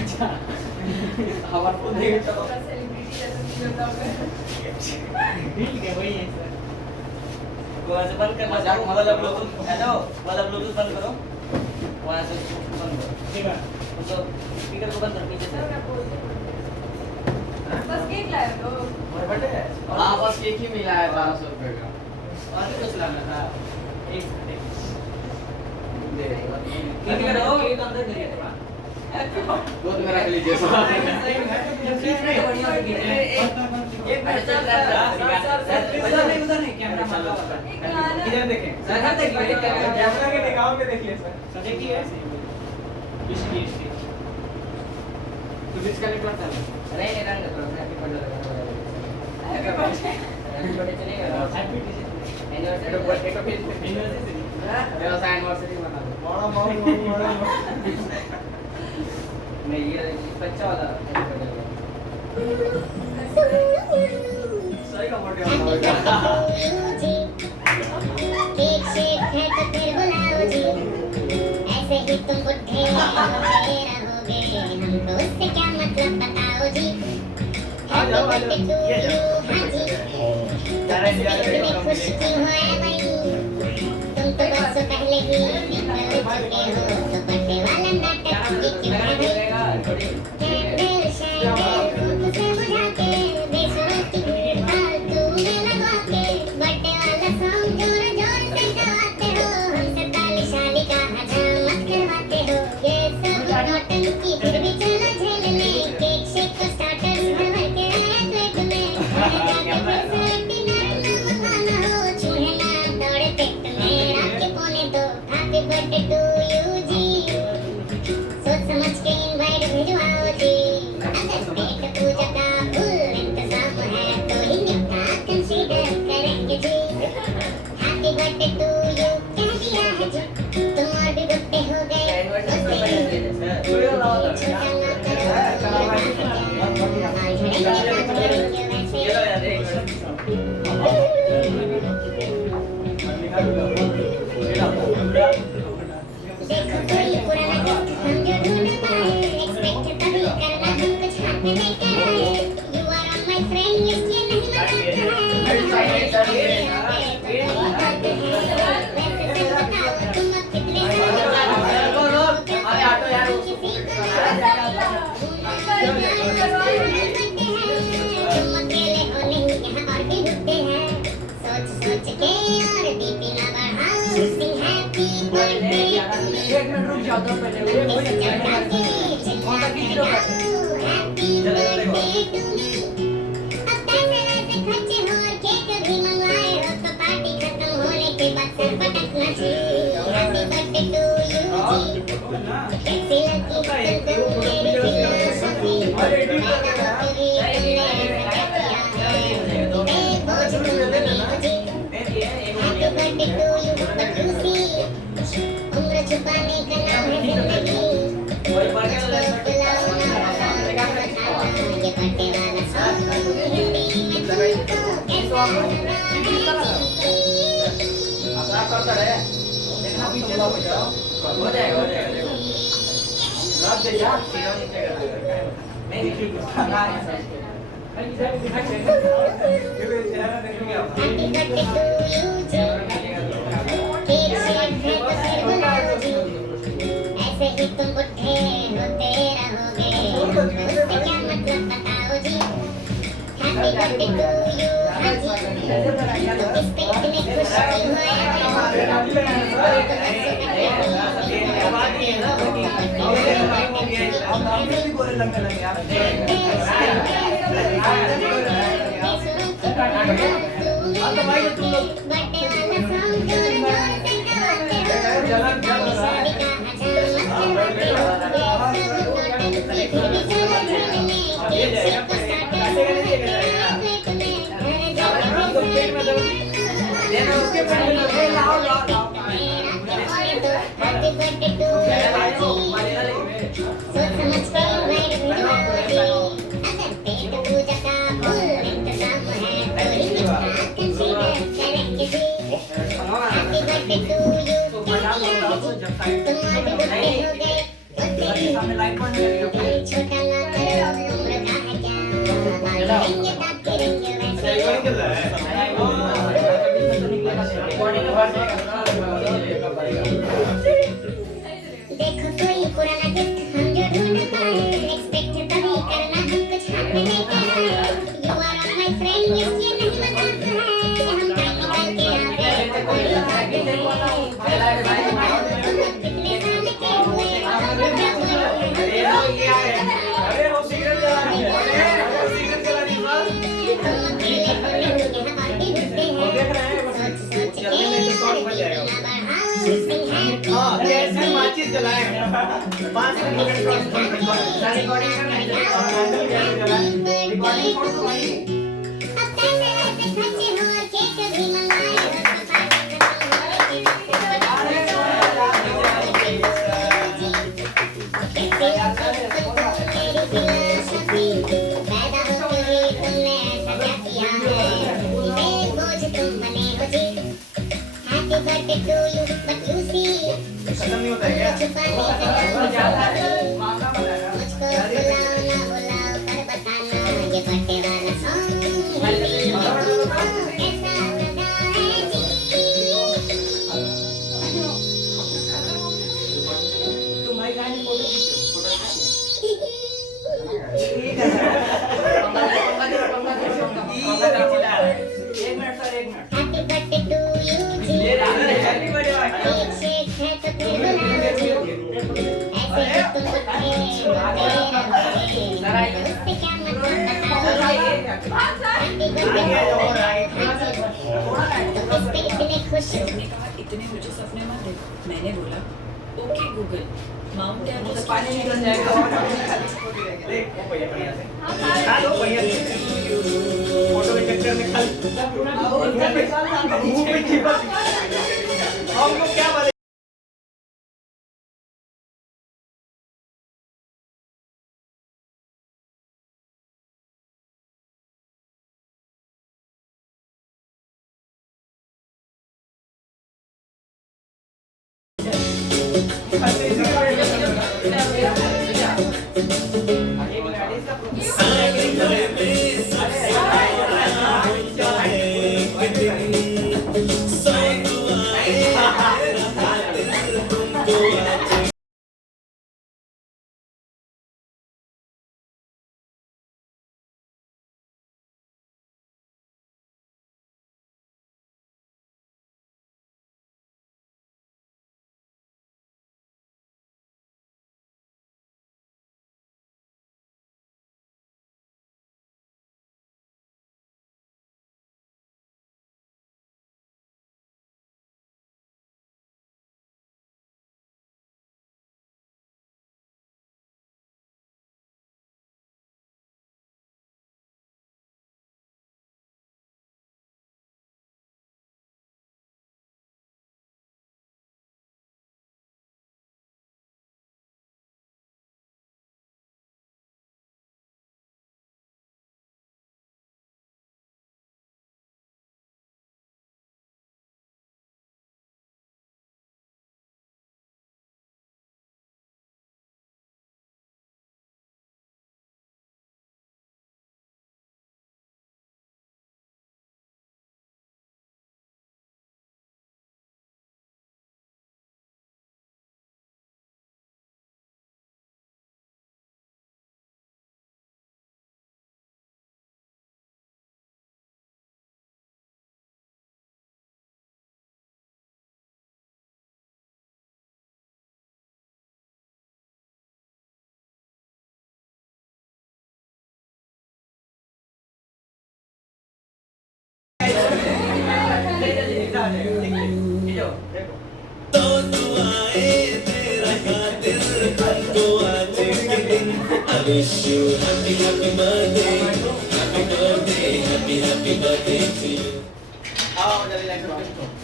अच्छा हमारे को देख चलो सेलिब्रिटी जैसा फील होता होगा। ठीक है वही है सर वहाँ से बंद करना मजाक वाला ब्लूटूथ हेलो वाला ब्लूटूथ बंद करो वहाँ से बंद करो ठीक है तो स्पीकर को बंद करो पीछे से मैं बोल रही हूँ। बस केक लाए हो तो और बर्थडे है हाँ बस एक ही मिला है 1200 रुपए का और भी कुछ लाना था एक दे केक करो केक अंदर करिए दूध में रख लीजिए एक मिनट चल रहा है उधर नहीं कैमरा मारो एक लाना इधर देखें सर देखिए कैमरा के दिखाओ के देखिए सर देखिए इसलिए तो डिस्कनेक्ट करता है नहीं नहीं रंग करो हैप्पी बर्थडे लगा हैप्पी बर्थडे हैप्पी बर्थडे चलेगा हैप्पी एनिवर्सरी एक तो फिर एनिवर्सरी मेरा एनिवर्सरी बना दो बड़ा नहीं ये बच्चा वाला हैप्पी बर्थडे सही का बर्थडे केक शेक है तो फिर बुलाओ जी ऐसे ही तुम बुढ़े रहोगे हमको उससे क्या मतलब बताओ जी हैप्पी बर्थडे टू यू हाँ जी इतनी खुश क्यों हो ऐ भाई तुम तो बरसों पहले ही निकल चुके हो तो बर्थडे वाला नाटक ये क्यों है भाई कैंडल शैंडल धूप से बुझा के बेसुरों की फालतू में लगवा के बर्थडे वाला सॉन्ग जोर जोर से गवाते हो हमसे ताली शाली का हजाम मत करवाते हो ये सब नौटंकी फिर भी चलो झेल ले केक शेक को स्टार्टर्स भर के रहे प्लेट में जाके फिर से डिनर में खाना हो चूहे ना दौड़े पेट में रात के पौने दो हैप्पी बर्थडे टू यू जी सोच समझ के इनवाइट भिजवाओ जी अगर पेट पूजा का फुल इंतजाम है तो ही न्योता कंसीडर करेंगे जी हैप्पी बर्थडे टू यू कह दिया है जी तुम और भी बुढ़े हो गए उससे छोटा ना करो आज झड़ेंगे क्या करेंगे वैसे ये लो यार एक देखो कोई पुराना गिफ्ट हम जो ढूंढ पाए एक्सपेक्ट तभी करना हम कुछ हाथ में लेकर आए you are on my friend list ये नहीं मनाता है वैसे सच बताओ तुम अब कितने तुम अकेले हो नहीं यहाँ और भी बुढ़े हैं सोच सोच के और बीपी ना बढ़ाओ सिंग हैप्पी बर्थडे एक मिनट रुक जाओ तो पहले उम्र छुपाने का नाम है जिंदगी वही पढ़ के ये बर्थडे वाला सॉन्ग हिंदी में तुमको कैसा लगा अपना करता रहे देखना पीछे हो जाओ हो जाएगा देखो रख दे यार सीधा नीचे कर दे मैं देखिए खाना है हैप्पी बर्थडे टू यू जी केक शेक है तो फिर बुलाओ जी ऐसे ही तुम बुढ़े होते रहोगे उससे क्या मतलब बताओ जी हैप्पी बर्थडे टू यू हाँ जी तुम इस पे इतने खुश क्यों हो Happy birthday to you. सोच समझ के इनवाइट भिजवाओ जी अगर पेट पूजा का फुल इंतजाम है तो ही निकाह कंसीडर करेंगे जी हैप्पी बर्थडे टू यू सामने लाइट बंद कर छोटा ना करो उम्र का है क्या रहेंगे ताकि रहेंगे वैसे रिकॉर्डिंग चल रहा है देखो कोई पुराना गिफ्ट हम जो ढूंढ पाए एक्सपेक्ट तभी करना हम कुछ हाथ में लेके आए you are all my friend yes ये नहीं मजाक है हम टाइम निकाल के आवे कितने साल के हुए अरे वो सिगरेट जला रही है अरे वो सिगरेट जला रही है तुम अकेले को लेके यहाँ पार्टी देते वो देख रहे हैं सोच सोच के जल्दी में तो शॉर्ट बन जाएगा हाँ कैसे माचिस जलाए 5 मिनट क्रॉस कर रिकॉर्डिंग करना है रिकॉर्डिंग छोड़ दो भाई अब पैसे ऐसे खर्चे हो और केक भी मंगाए हो तो पार्टी पैदा होते ही तुमने ऐसा क्या किया बेबोझ तुम बने हो जी happy birthday to you but you see खत्म नहीं होता है क्या छुपाने का मुझको बुलाओ ना बुलाओ पर बताना ये बर्थडे वाला सॉन्ग कैसा लगा है जी तुम्हारी गाड़ी फोटो खींचो फोटो एक मिनट सर एक minute happy birthday to you जी हैप्पी बर्थडे एक शेक है तो फिर बुलाओ जी ऐसे ही तुम बुद्धे उससे क्या मतलब बताओ हैप्पी बर्थडे तो किस पे इतने खुश हो उसने कहा इतने मुझे सपने मत देख मैंने बोला ओके गूगल माउंट एवरेस्ट पानी निकल जाएगा देख वो भैया बढ़िया से खा लो भैया फोटो के चक्कर में खा मुंह पे चिपक हमको क्या बोले तो दुआए तेरा खातिर हमको आज के दिन I wish you happy happy birthday happy birthday happy birthday to you आओ जल्दी लाइट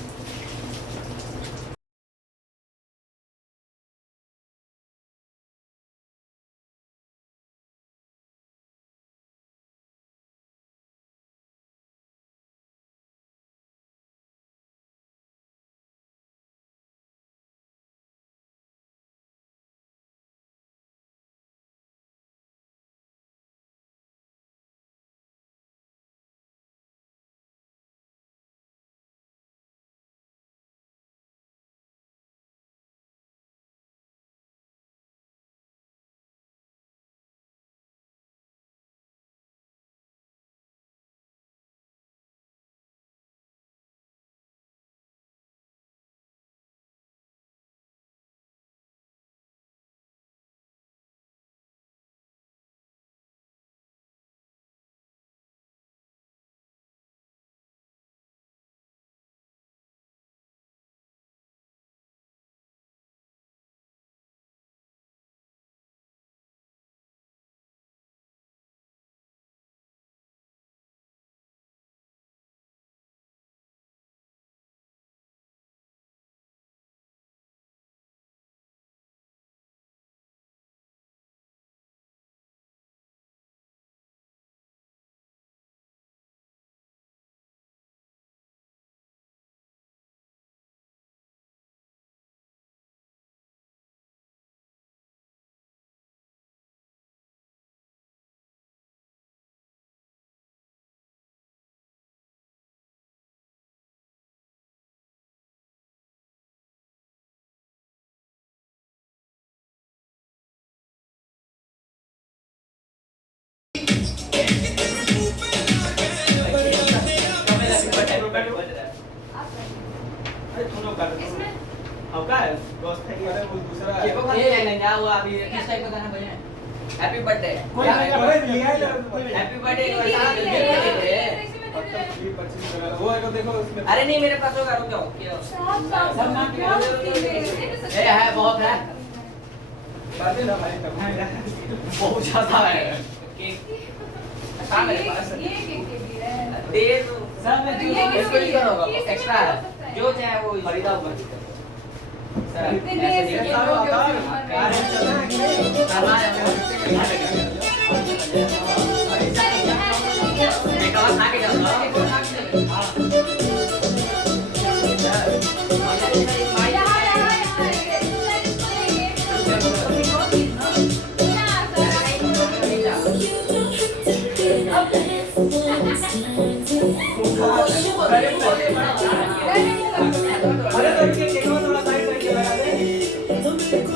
दोस्त है ये वो दूसरा चिपको ये ले लेंगे वो अभी किस टाइप का गाना बजाएं? Happy birthday. कोई लिया है हैप्पी बर्थडे ये वो है देखो उसमें अरे नहीं मेरे पास होगा रुक जाओ क्या ये है बहुत है बातें ना भाई तब बहुत ज्यादा है मेरे पास दे दो सब में ये इसको ही करोगा एक्स्ट्रा है जो चाहे वो खरीदा ऊपर अरे लड़के के को थोड़ा साइड करके लगा दे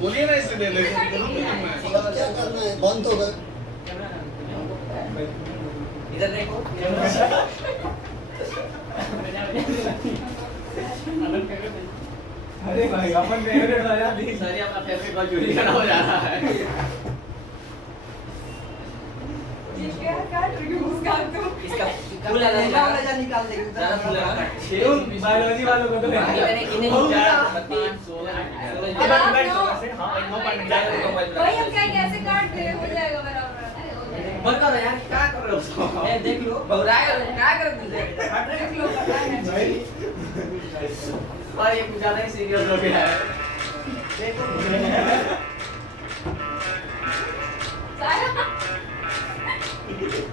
बोलिए ना इसे ले ले क्या करना है बंद हो गए इधर देखो अरे भाई अपन फेवरेट वाला दी सर अपना फेवरेट बॉल चोरी करना हो जा रहा है इसका फूल वाला निकाल देंगे ज्यादा फूल वाला तुम बायोलॉजी वालों को तो भाई मैंने कितने 4 5 16 भाई हम क्या कैसे काट दे हो जाएगा बराबर बंद करो यार क्या कर रहे हो ए देख लो बहुराए क्या कर रहे हो देख लो पता है और ये कुछ ज्यादा ही सीरियस हो गया है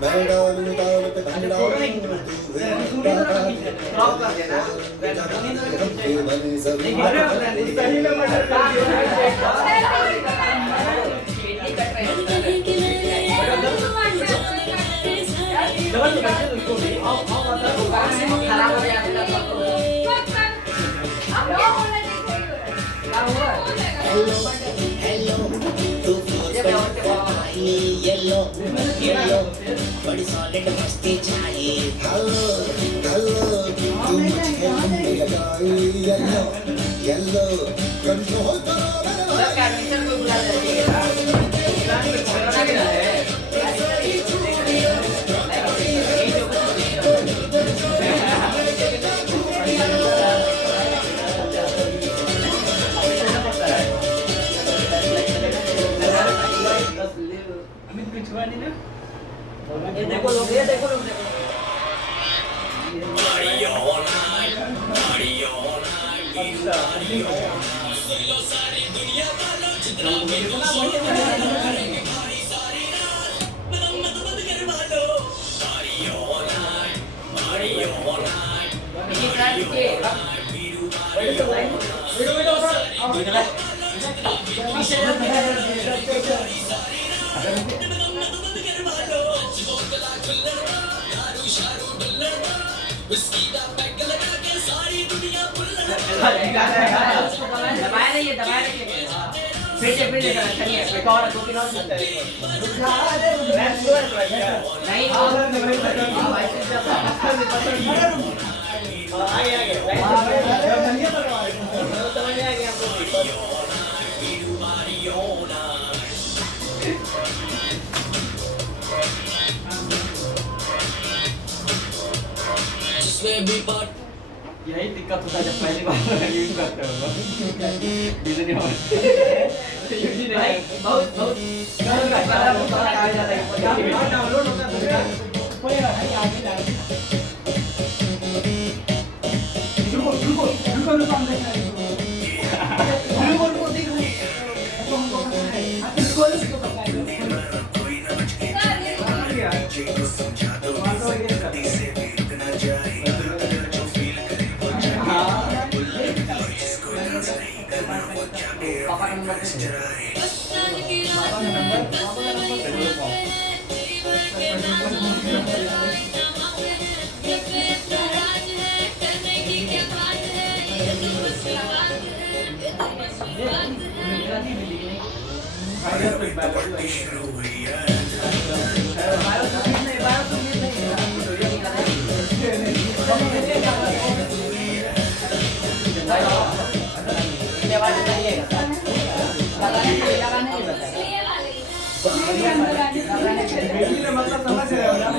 मैं डाल पे ड्रॉप कर देना अरे सही में मर्डर कर खराब हो जाएगा हेलो तू येलो येलो बड़ी सॉलिड मस्ती चाहिए हेलो हेलो तू मुझे लगाई येलो येलो कंट्रोल करो सर कैडमिशन को बुला दीजिए कोरोना के है ये देखो लोग ये देखो लोग देखो दबाया नहीं है दबाया नहीं है फिर से चलिए एक और दो तीन और नहीं यही दिक्कत होता है जब पहली बार यूज करते हो बहुत बहुत डाउनलोड होता है मतलब समझ रहे हो ना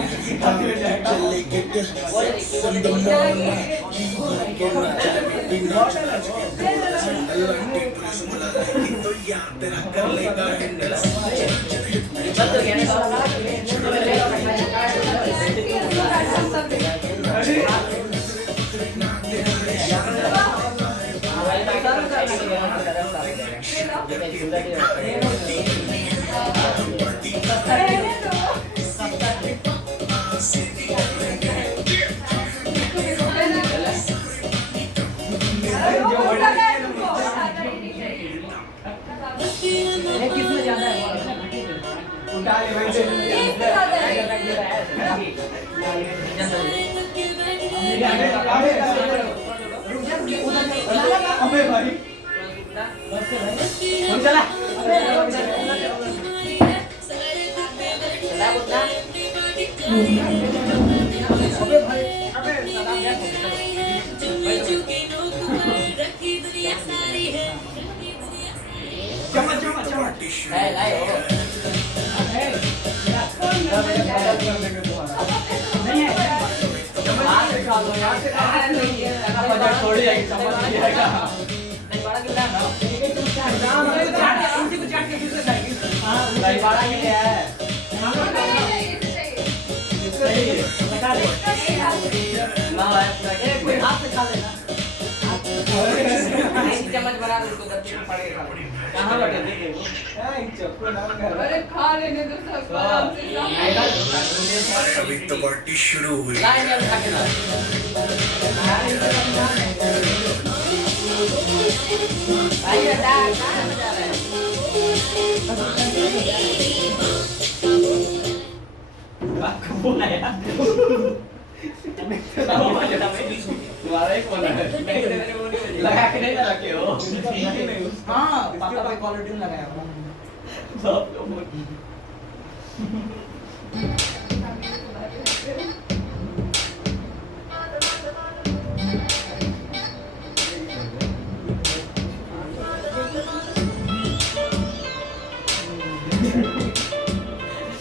किसमें ज्यादा है उठा ले वैसे अबे भाई चला थोड़ी आएगी समझ नहीं आएगा नहीं बड़ा कितना ना नहीं बड़ा ही है बता दे ना एक कोई हाथ से खा लेना एक चम्मच बना दो उसको 10 मिनट पड़ेगा कहां बैठे देखे अरे खा लेने दो सब आराम से अभी तो पार्टी शुरू हुई लाइन में खा के ना आइए दा कहां जा रहे हैं आपको बुलाया तुम्हारा एक फोन है लगा के नहीं लगा के हो हां पापा पे क्वालिटी लगाया हूं सब लोग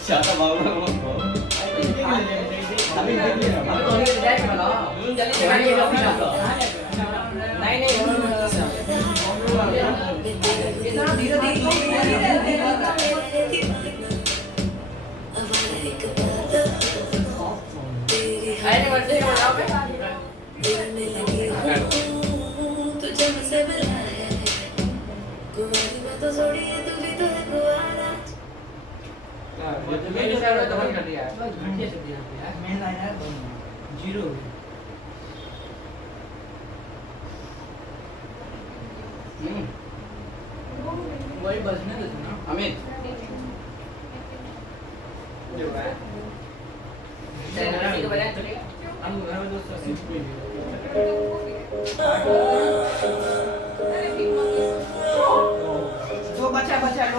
शाका बाबू अभी तो नहीं जाए बना जल्दी बनाइए नहीं नहीं इतना धीरे धीरे आने वाले को बनाओ पे तुझे मुझसे मिला है कुमारी में तो छोड़ी है तू भी तो है कुआरा मेरे हिसाब से तो बंद कर दिया है घंटे से दिया है मेन लाइन है जीरो वही बजने दो ना अमित जो है चैनल में बजा चलेगा हम घर में दोस्त से दो बच्चा बच्चा लो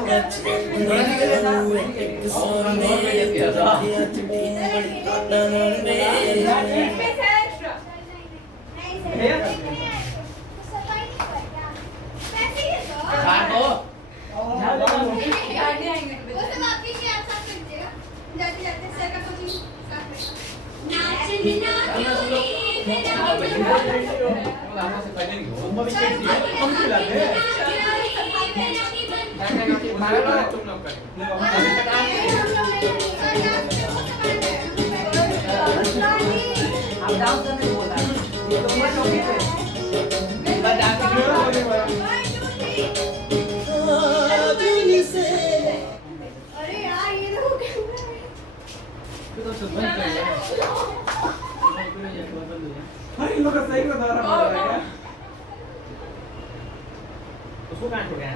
उसको कहाँ छोड़ गया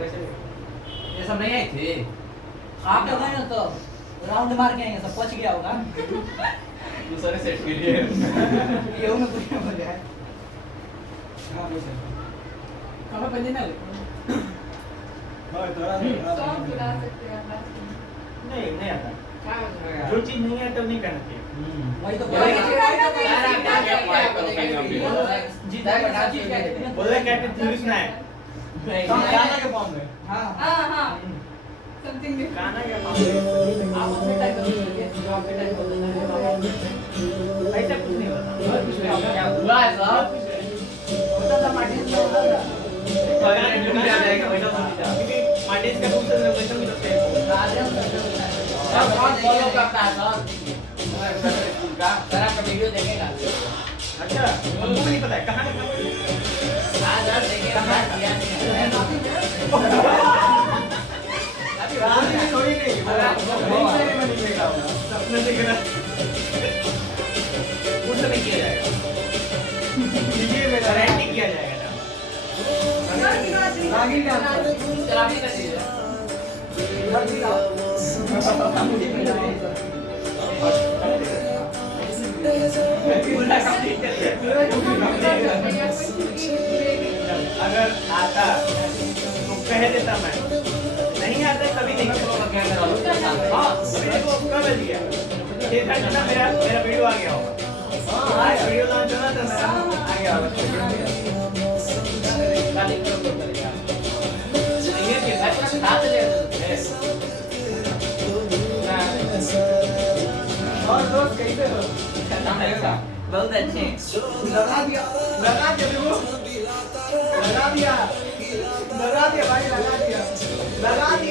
ये सब नहीं आई थी आप लोग गए तो राउंड मार के आएंगे सब पहुंच गया होगा दूसरे सेट के लिए ये उन्हें कुछ नहीं बोल है हां बस कब बंदे ना सॉन्ग गा सकते हैं आप नहीं आता क्या जो चीज नहीं है तब नहीं करना चाहिए वही तो जी बता चीज क्या कहते हैं बोले कैप्टन थ्यूरिस ना है गाना के फॉर्म में हां हां समथिंग गाना के फॉर्म में आप अपने टाइप कर लीजिए जो आपके टाइप बोलते हैं ऐसा कुछ नहीं होता क्या हुआ है साहब होता था मार्टिन मार्टिन्स का रूम से रिजर्वेशन भी रखते हैं सब कौन फॉलो करता है सर स्कूल का सर आपका वीडियो देखेगा अच्छा हमको भी नहीं पता है कहाँ आज सर देखेगा मैं किया नहीं थोड़ी नहीं सपने से गिरा उस समय किया जाएगा ये मेरा रेंटिंग किया जाएगा आगे क्या चला भी कर दीजिए अगर आता तो कह देता मैं नहीं आता कभी नहीं हाँ अभी देखो कब दिया मेरा वीडियो आ गया होगा आज वीडियो लॉन्च होना तो मेरा आ गया होगा और दोस्त कैसे हो बहुत अच्छे लगा दिया देखो लगा दिया भाई लगा दिया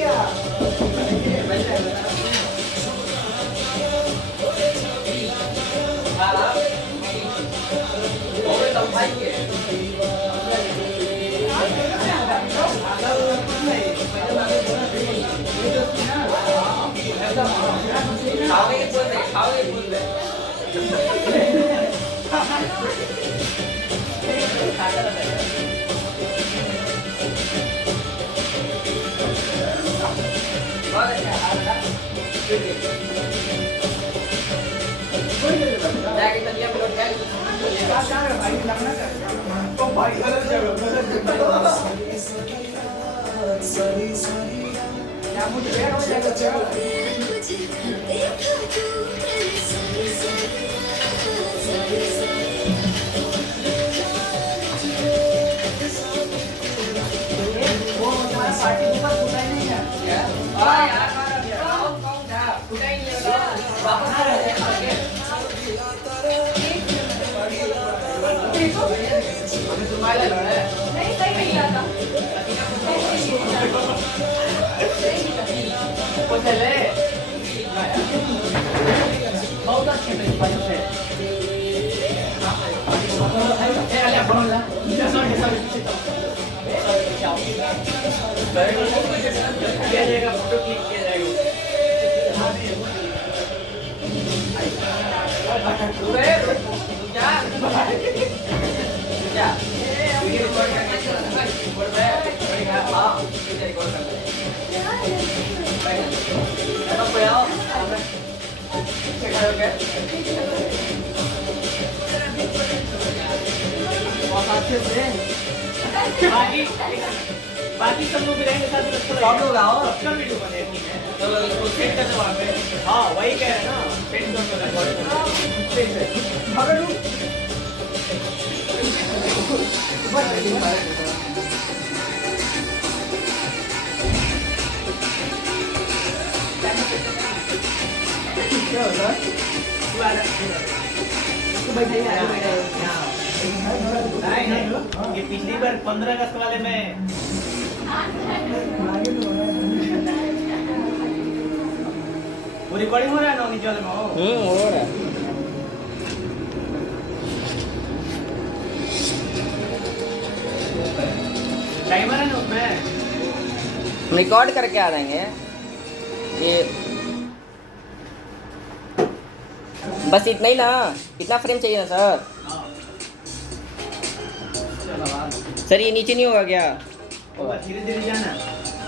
नहीं सही नहीं आता बहुत अच्छे किया जाएगा फोटो क्लिक किया बाकी सब लोग रहेंगे साथ में अच्छा सब लोग आओ। सबका वीडियो बनेगी चलो इसको सेट करते वहाँ पे हाँ वही कह रहे हैं ना सेट नहीं ये पिछली बार 15 अगस्त वाले में वो रिकॉर्डिंग हो रहा है ना नीचे वाले में हो रहा है। टाइमर है ना उसमें रिकॉर्ड करके आ जाएंगे ये बस इतना ही ना इतना फ्रेम चाहिए ना सर सर ये नीचे नहीं होगा क्या धीरे धीरे जाना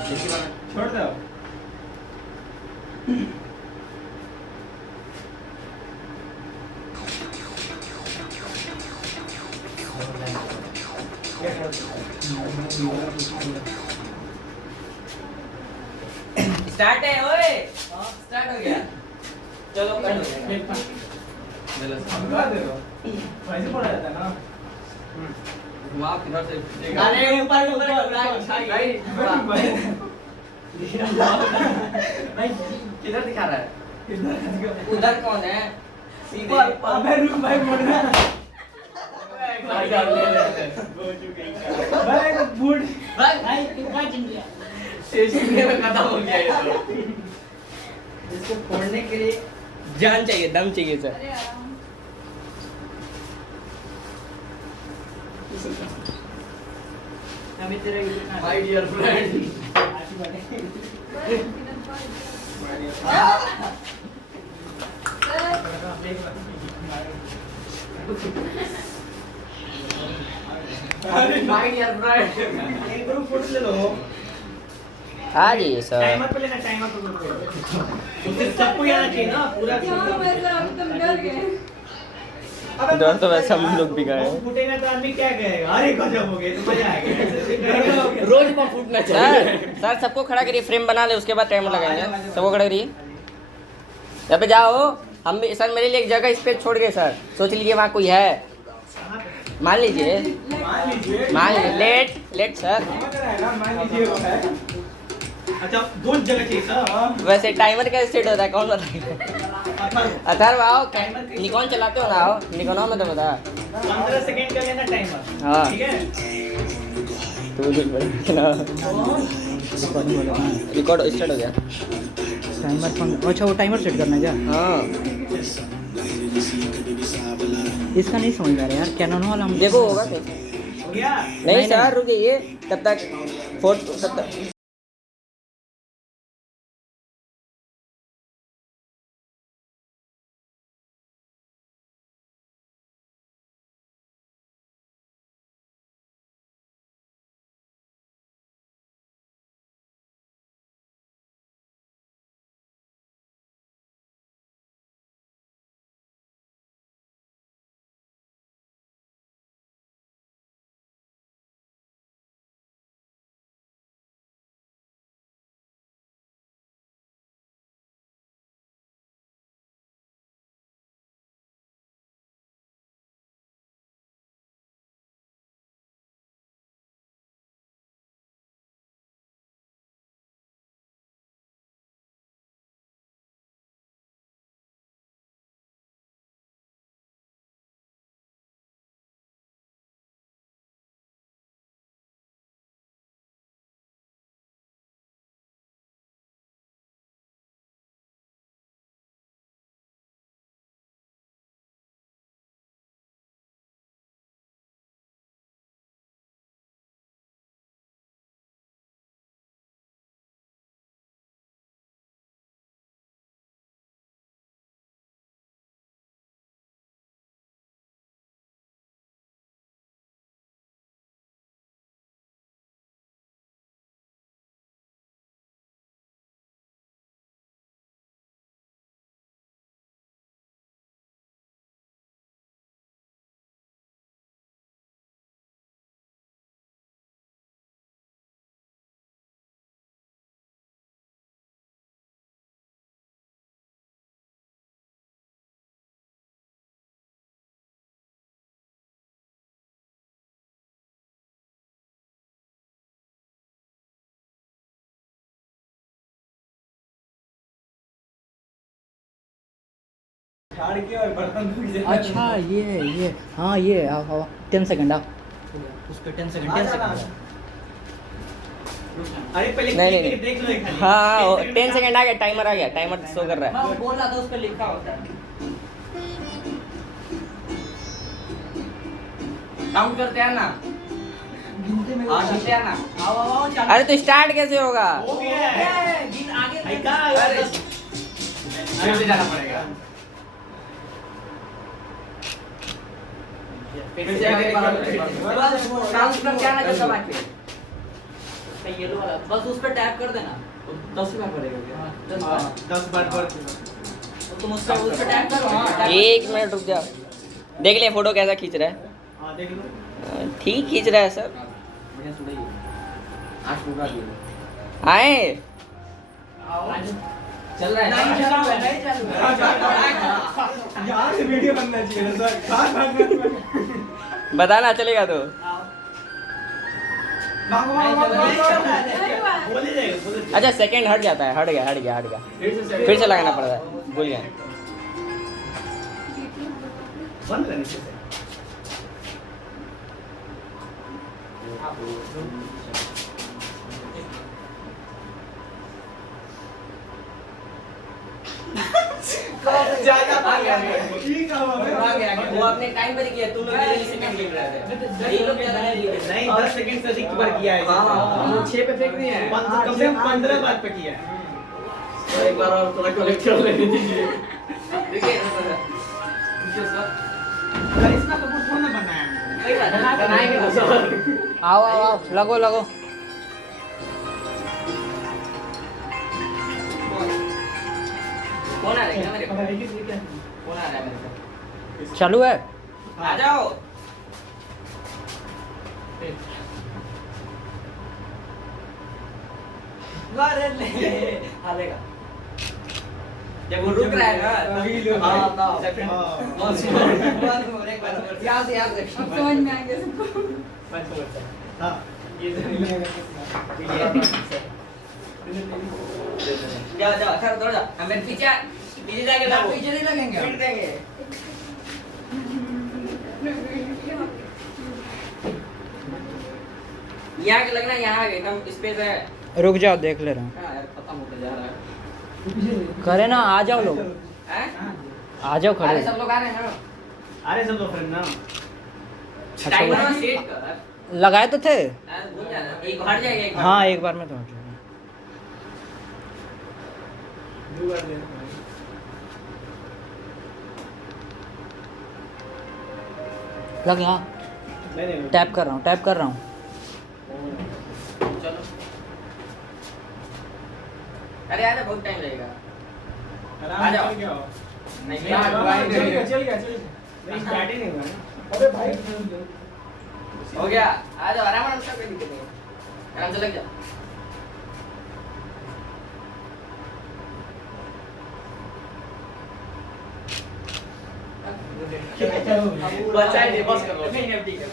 छोड़ दो। स्टार्ट है ओए स्टार्ट हो गया चलो कर हो जाएगा हमका दे दो। वैसे पड़ा जाता है ना। वहाँ किधर से अरे ऊपर भाई किधर दिखा रहा है उधर कौन है सीधे अबे रुक भाई मुड़ना। भाई यार ले लेते हैं भाई तो बूढ़ भाई कितना चिन गया स्टेशन में खत्म हो गया ये तो इसको फोड़ने के लिए जान चाहिए दम चाहिए सर अरे आराम हमें तेरा my dear friend my dear friend एक ग्रुप फोटो ले लो। हाँ जी सर टाइमर पे लेना, टाइमर पे ग्रुप। उसे सबको याद चाहिए ना पूरा। क्या मतलब अब तुम डर गए अबे डर तो वैसे हम लोग भी गए हैं। वो फूटेगा तो आदमी क्या कहेगा, अरे गजब हो गए तो मजा आएगा। रोज पर फूटना चाहिए सर सबको खड़ा करिए फ्रेम बना ले उसके बाद टाइमर लगाएंगे सबको खड़ा करिए यहाँ पे जाओ हम भी सर मेरे लिए एक जगह इस पे छोड़ गए सर सोच लीजिए वहाँ कोई है मान लीजिए मान लीजिए लेट सर मान लीजिए वो है। अच्छा दो जगह चाहिए सर। वैसे टाइमर का सेट होता है कौन बताएगा अथर्व आओ निकॉन चलाते हो ना आओ निकॉन में तो बता 15 सेकंड का लेना टाइमर। हाँ। ठीक है। तो रिकॉर्ड स्टार्ट हो गया टाइमर अच्छा वो टाइमर सेट करना है क्या? हाँ इसका नहीं समझ आ रहा यार कैनन वाला हम देखो होगा कैसे हो गया। नहीं सर रुकिए तब तक फोटो तब तक झाड़ के और बर्तन धुल जाए। अच्छा ये हाँ ये आओ आओ 10 सेकंड आओ उस पे 10 सेकंड 10 सेकंड अरे पहले नहीं, नहीं। ब्रेक लो खाली। हाँ 10 सेकंड आ गया टाइमर शो कर रहा है बोल रहा था उस पे लिखा होता है काउंट करते हैं ना गिनते में हाँ गिनते हैं ना आओ आओ आओ चल अरे तो स्टार्ट कैसे होगा हो गया है। गिन आगे भाई कहाँ अरे फिर से जाना पड़ेगा फिर से आगे काउंट करके आना जैसा बाकी ये लो वाला बस उस पर टैप कर देना 10 बार पड़ेगा क्या? हाँ, 10 बार पर तो तुम उस पर टैप करो हाँ tap करो। 1 मिनट रुक जाओ, देख ले फोटो कैसा खींच रहा है। हाँ देख लो। ठीक खींच रहा है सर। बढ़िया सुनाइए। आज पूरा दिया। आए चल रहा है नहीं चालू है नहीं चालू है यहाँ से वीडियो बनना चाहिए ना सर। बस। बताना चलेगा तो। भागो नहीं चल रहा है, नहीं चल रहा है। बोले जाएगा बोले जाएगा। अच्छा सेकंड हट जाता है, हट गया। फिर से लगाना पड़ता है, भूल गया। बंद करने से ज्यादा आ गया ठीक है आ गया वो अपने टाइम पर किया, तुम लोग मेरे सेकंड गिन रहे थे। ये लोग ज्यादा नहीं लिए। नहीं 10 सेकंड से अधिक बार किया है। हां 6 पे फेंक दिए हैं। कम से कम 15 बार पे किया है। एक बार और थोड़ा कलेक्ट कर लेने दीजिए। देखिए सर करिश्मा कपूर कौन ने बनाया है? सही बात है बनाएंगे ना सर। आओ आओ आओ लगो लगो कौन आ रहा है मेरे को? कौन आ रहा है मेरे को? चालू है आ जाओ। हालेगा जब वो रुक रहा है ना तभी लोग हाँ, हाँ। तब। याद से याद से अब समझ में आ गया सबको। हाँ जाओ जाओ सर दौड़ जाओ। हम पीछे पीछे जाके आप लगो। पीछे नहीं लगेंगे पीट देंगे। यहाँ के लगना, यहाँ आगे एकदम स्पेस है। रुक जाओ देख ले रहा हूँ हाँ यार खत्म होता जा रहा है। करे ना आ जाओ लोग हैं? आ जाओ अरे खड़े सब लोग आ रहे हैं ना। अरे सब लोग फ्रेंड ना टाइमर में सेट कर। लगाए तो थे यार भूल जाना, एक हट जाएगा एक बार। हाँ एक बार में तो हट जाएगा। दो बार दे लगा नहीं टैप कर रहा हूँ चलो। अरे यार बहुत टाइम लगेगा। आ जाओ। नहीं चल गया नहीं स्टार्ट ही नहीं हुआ ना। अबे भाई हो गया। आ जाओ आराम से, कोई दिक्कत नहीं। आराम से लग जाओ। बचाई दे बस करो। नहीं नहीं ठीक है।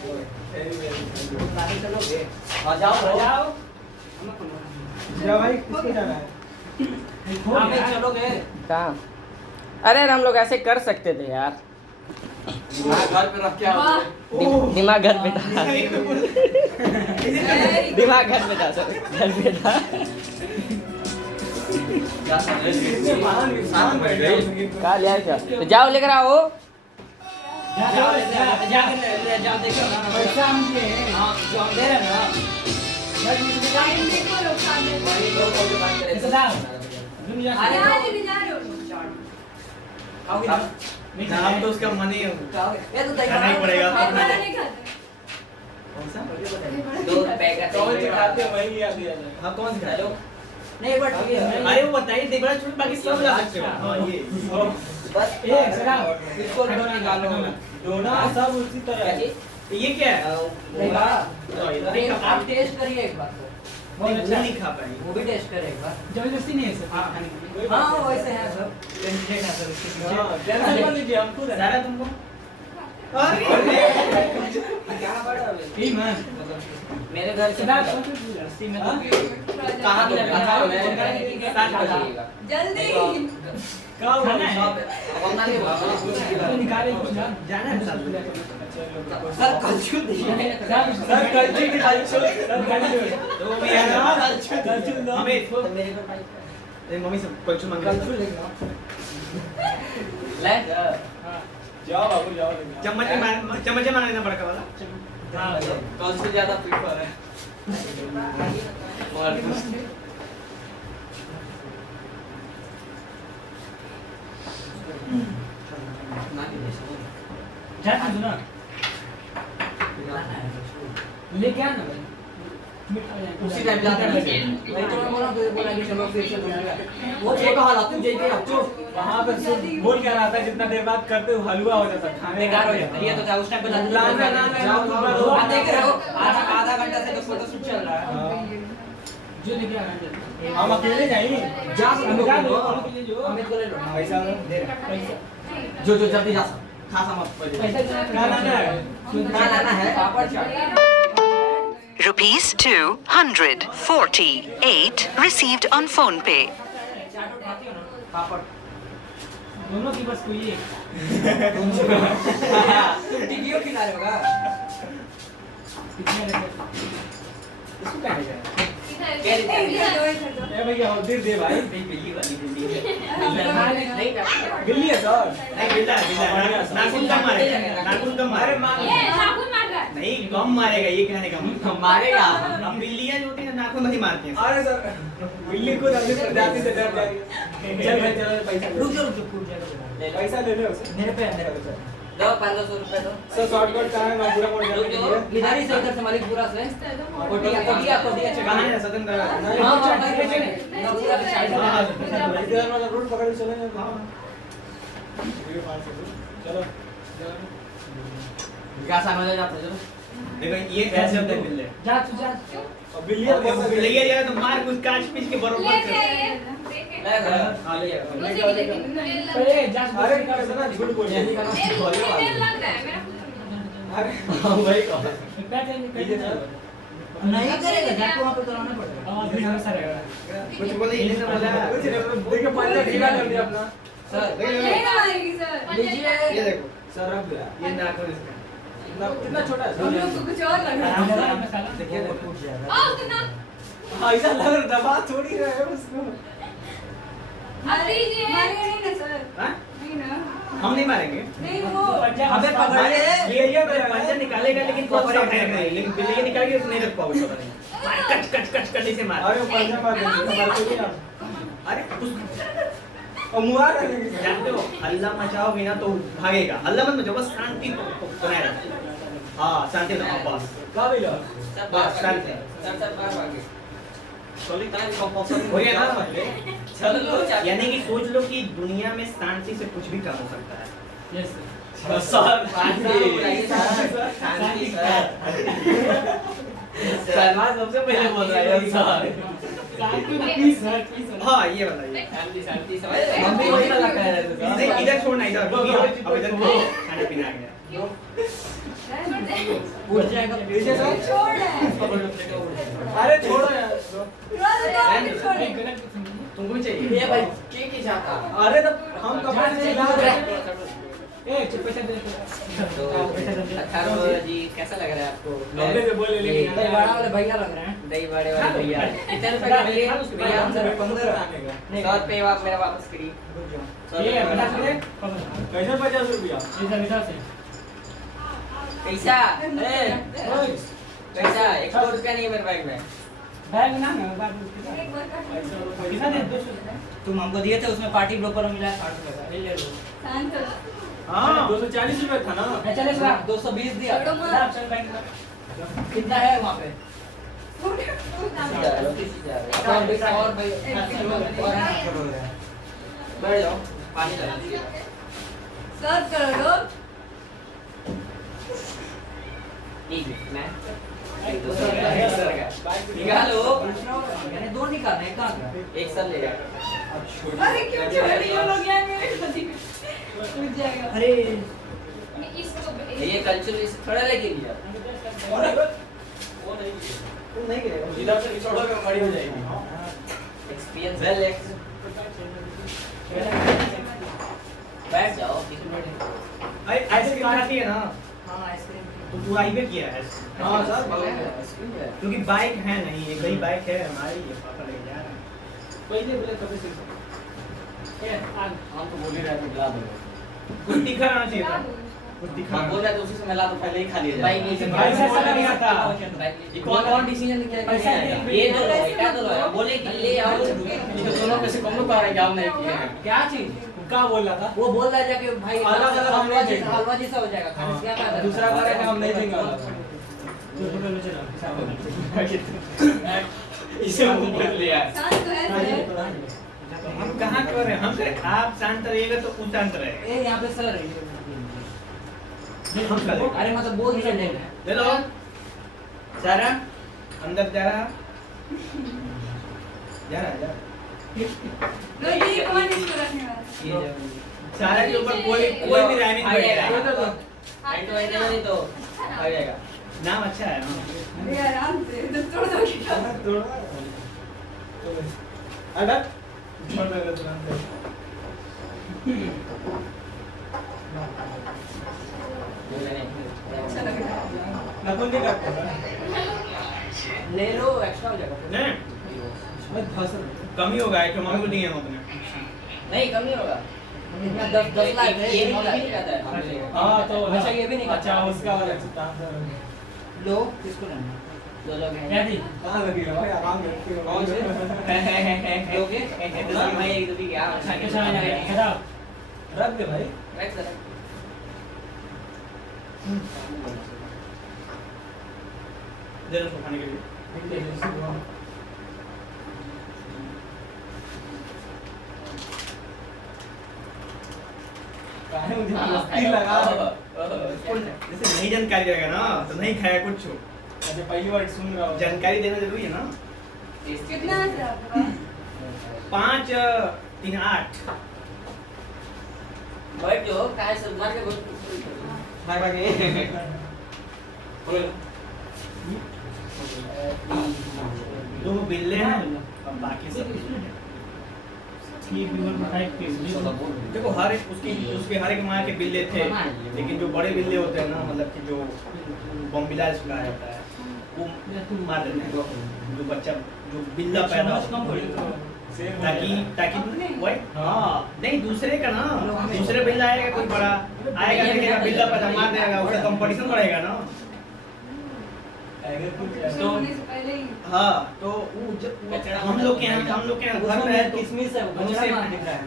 आ जाओ भाई किसको जाना है? चलोगे कहाँ? अरे यार हम लोग ऐसे कर सकते थे यार। घर पे रख के आओ। दिमाग घर पे था। दिमाग घर पे था सर, घर पे था। कहा लिया क्या? तो जाओ लेकर आओ। जाओ देखो ना पैसा हम दिए हाँ जो हम दे रहे हैं ना टाइम देखो लोग सामने। अरे यहाँ से भी जा रहे हो लोग। आओगे ना नाम तो उसका मन ही है। ये तो खाना ही पड़ेगा। मैं खाना नहीं खाते। दो पैकेट वही याद दिया हाँ कौन सी हेलो। नहीं बट अरे वो बताइए देवरा छोड़ बाकी सब ला सकते हो हाँ ये बस इसको निकालो डोना सब उसी तरह है। ये क्या है आप टेस्ट करिए एक बार वो नहीं खा पाएंगे वो भी टेस्ट करें एक बार जबरदस्ती नहीं है सर हाँ वैसे है सब टेंशन है सर कैंसिल कर लीजिए हम खुद सारा तुमको अरे ठीक है मेरे घर से रस्सी में तो कहाँ पे लगा है? सात बजेगा। जल्दी। क्या हुआ अब हम ना नहीं बोला। निकाले जाना है सर कलछुल देखिए सर कल्चर की कल्चर सर कल्चर तो मैं यार कल्चर दो हमें मेरे घर भाई मम्मी से कल्चर मांग कलछुल लेंगे ले जाओ बाबू जाओ चम्मच मांग लेना बड़का वाला कौन से ज्यादा प्रीफर है? जा सुना लेके आना भाई उसी टाइम जाते हैं भाई तो मैं बोला कि चलो फिर से दूंगा वो कहा ला तू जाइए अब चुप वहाँ पे बोल क्या रहा था जितना देर बात करते हो हलवा हो जाता खाने बेकार हो जाता है ये तो था उस टाइम पे ना देख रहे हो आधा घंटा से तो फोटो शूट चल रहा है जो लेके आ रहे हैं हम अकेले जाएंगे जा अमित अमित को ले लो पैसा दे जो जल्दी जा खासा मत पैसा क्या लाना है है पापड़ चाट Rupees 248 received on phone pay. पापड़ दोनों की बस कोई एक तुम टीवीओ खिला रहे होगा कितने लगे इसको क्या है इधर दो ए भैया ऑर्डर दे भाई बिल्ली वाली बिल्ली है बिल्ली है सर नहीं बिल्ला नाखून कम मारेगा नाखून कम मारे ये नाखून मार रहा है नहीं कम मारेगा ये कहने का मारेगा हम बिल्लियां जो होती है नाखून नहीं मारती हैं अरे सर बिल्ली को अपनी प्रजाति से डर जाएगी चल भाई चलो पैसा रुक जाओ पैसा ले ले उसे मेरे पे अंदर दो 500 रुपए दो सर शॉर्टकट कहाँ है मैं पूरा मोड़ रुक जाओ इधर ही से उधर से मालिक पूरा से कोटिया कहाँ है सदन का हां पूरा साइड इधर मतलब रोड पकड़ के चलेंगे हाँ वीडियो पास से चलो क्या सामने जाते चलो देखो ये ऐसे होता है बिल्ले जा तू जा और बिल्ली बिल्ली यार तो मार कुछ काट पीस के बरोबर ले कर जाइए ले हां ले अरे जा अरे कैसे ना झूठ बोल रही है लग रहा है मेरा अरे भाई का नहीं करेगा जाके वहां पे कराना पड़ेगा कुछ बोले इन्हें से बोला कुछ देखो पंजा ढीला कर दिया अपना सर नहीं मारेगी सर लीजिए ये देखो सर अब ये नाखून इसका कितना छोटा है हम लोग को कुछ और लग रहा है देखिए टूट जाएगा आओ कितना ऐसा लग रहा दबा थोड़ी रहा है उसको अरे जी मारेगा नहीं ना सर हां नहीं ना हम नहीं मारेंगे नहीं वो अबे पकड़ ले ये पंजा निकालेगा लेकिन पकड़ेगा नहीं लेकिन बिल्ली निकाल के नहीं रख पाओगे पता नहीं कट कट कट कट ऐसे मार अरे पंजा मार देंगे मार को ना अरे और मुआ जानते हो हल्ला मचाओगे ना तो भागेगा हल्ला मत मचाओ बस शांति बनाए रखो हाँ शांति बनाओ बस का भी लो बस शांति सर बार आगे हो गया ना चलो यानी कि सोच लो कि दुनिया में शांति से कुछ भी काम हो सकता है यस सर सलमान सबसे पहले बोल रहा है सर हाँ ये बताइए शांति हम भी वही वाला कह रहे थे नहीं, इधर छोड़ना इधर अब इधर खाना पीना आ गया उठ जाएगा छोड़ है अरे छोड़ो यार छोड़ तुमको भी चाहिए ये भाई के जाता अरे तब हम कपड़े से ला रहे हैं ए पैसा दे अच्छा जी कैसा लग रहा है आपको लंबे से बोले लेकिन दही बड़ा वाले भैया लग रहे हैं दही बड़े वाले भैया कितने रुपए का मिले भैया हमसे 15 100 रुपए आप मेरा वापस करिए ये 50 रुपए कैसे 50 रुपया पैसा पैसा 100 रुपया नहीं है मेरे बैग में बैग ना तुम हमको दिए थे उसमें पार्टी ब्रोकर में मिला 60 रुपए का ले लो शांत हो हाँ 240 रुपए था ना चले 220 दिया छोड़ो मत। कितना है वहाँ पे और भाई बैठ जाओ पानी ला सर्व करो लोग निकालो मैंने दो निकालने एक कहाँ गया एक सर ले गया अरे क्यों छोड़ रही हो लोग यार मेरे शादी टूट जाएगा अरे इसको ये कल्चर इसे थोड़ा लेके लिया वो नहीं गिरेगा इधर से छोड़ोगे खड़ी हो जाएगी एक्सपीरियंस वेल बैठ जाओ आइसक्रीम खाती है ना हाँ आइसक्रीम तो तू आई पे किया है हाँ सर क्योंकि बाइक है नहीं ये कई बाइक है हमारी ये पापा लेके जा रहे हैं पहले बोले कभी से हम तो बोल ही रहे थे खिला दो कुछ तीखा रहना चाहिए था कुछ तीखा हम बोल रहे थे उसी से मिला तो पहले ही खा लिया जाए बाइक नीचे बाइक से ऐसा नहीं आता ये कौन डिसीजन क्या पैसा ये दो लो क्या दो लो बोले कि ले आओ तो दोनों में से कम लोग कह रहे हैं कि हम नहीं किए हैं क्या चीज क्या बोल रहा था वो बोल रहा है जाके भाई अलग-अलग हम हलवा नहीं जैसा हो जाएगा खाने से क्या फायदा दूसरा बार है हम नहीं देंगे इसे ऊपर लिया शांत तो है हम कहाँ कर रहे हैं? हम करें आप शांत रहिएगा तो वो शांत रहेगा। ए यहाँ पे सर हम करें। अरे मतलब बोल ही चले ले लो सारा अंदर जा रहा जा रहा लो ये कौन इसको रखने वाला सारा के ऊपर कोई भी रानी नहीं बैठेगा। नहीं तो आ जाएगा। नाम अच्छा है अरे आराम से तो तोड़ दो क्या अच्छा लग रहा है ले लो एक्स्ट्रा हो जाएगा। नहीं कम ही होगा एक मम्मी को दिए हम अपने। नहीं कम नहीं होगा। 10 लाख ये नहीं कहता है। हाँ तो अच्छा ये भी नहीं अच्छा खाता। उसका वाला लो किसको लेना दो लोग हैं। क्या दी कहाँ लगेगा भाई आराम से कौन से? लोगे? तो भाई एक दो भी क्या? अच्छा रख दे भाई रख दे। दे दो खाने के लिए। जैसे नहीं जानकारी रहेगा ना तो नहीं खाया कुछ। अच्छा पहली बार सुन रहा हूँ जानकारी देना जरूरी है ना। कितना है आपका 5 3 8 बैठ जो काय सब मार के भाई भाई दो बिल्ले हैं और बाकी सब देखो हर एक उसके हर एक माँ के बिल्ले थे, लेकिन जो बड़े बिल्ले होते हैं ना मतलब कि जो बम्बिला कहा जाता है वो मार देते हैं जो बच्चा जो बिल्ला पैदा होता है ताकि वही हाँ नहीं दूसरे का ना दूसरे बिल्ला आएगा कोई बड़ा आएगा देखेगा बिल्ला पैदा मार देगा उसका कंपटीशन बढ़ेगा ना। तो होने से पहले ही हाँ तो वो हम लोग के यहाँ घर में है तो किसमिस है वो उससे बचड़ा दिख रहा है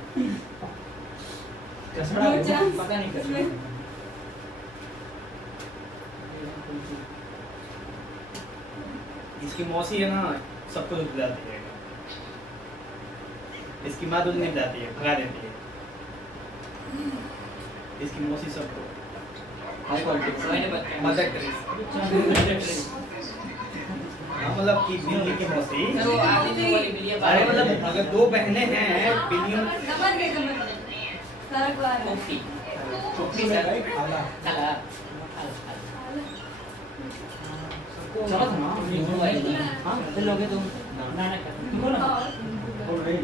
चश्मा पता नहीं कर इसकी मौसी है ना सबको दूध पिलाती है। इसकी माँ दूध नहीं पिलाती है भगा देती है। इसकी मौसी सबको हाई क्वालिटी मदद करेगी। हाँ मतलब कि बिल्ली की मौसी तो आगे जो वाली बिल्ली अरे मतलब अगर दो बहनें हैं बिल्लियों समझ गए सारा क्लास टोपी टोपी में भाई खाला खाला चलो ना वो वाली हां चल लोगे तुम ना ना तुमको ना बोल रही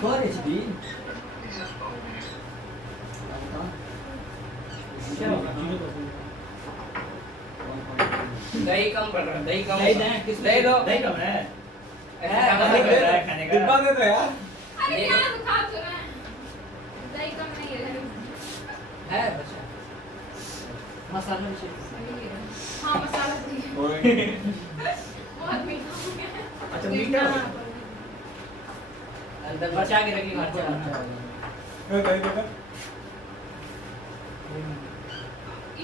कौन है जी दही कम पड़ रहा है दही कम दही दें किस दही दो नहीं कम है ऐसा नहीं कर रहा है खाने का। डिब्बा दे दो यार अरे क्या खा तो रहा है दही कम नहीं है है बच्चा मसाला भी चाहिए हाँ मसाला चाहिए बहुत मीठा हो गया अच्छा मीठा अंदर बचा के रखी मर्चा दे दे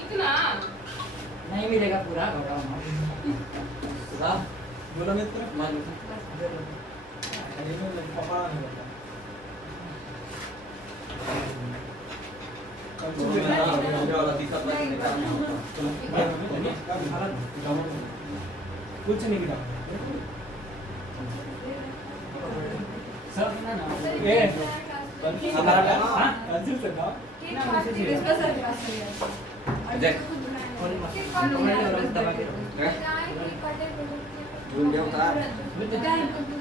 इतना नहीं मिलेगा पूरा घटाओ ना बोलो मित्र मान लो अरे मैं पापा नहीं होता कुछ नहीं गिरा सब ना ना ये हमारा हां कंसिल से था इसका सर पास हो गया देख